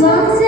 слава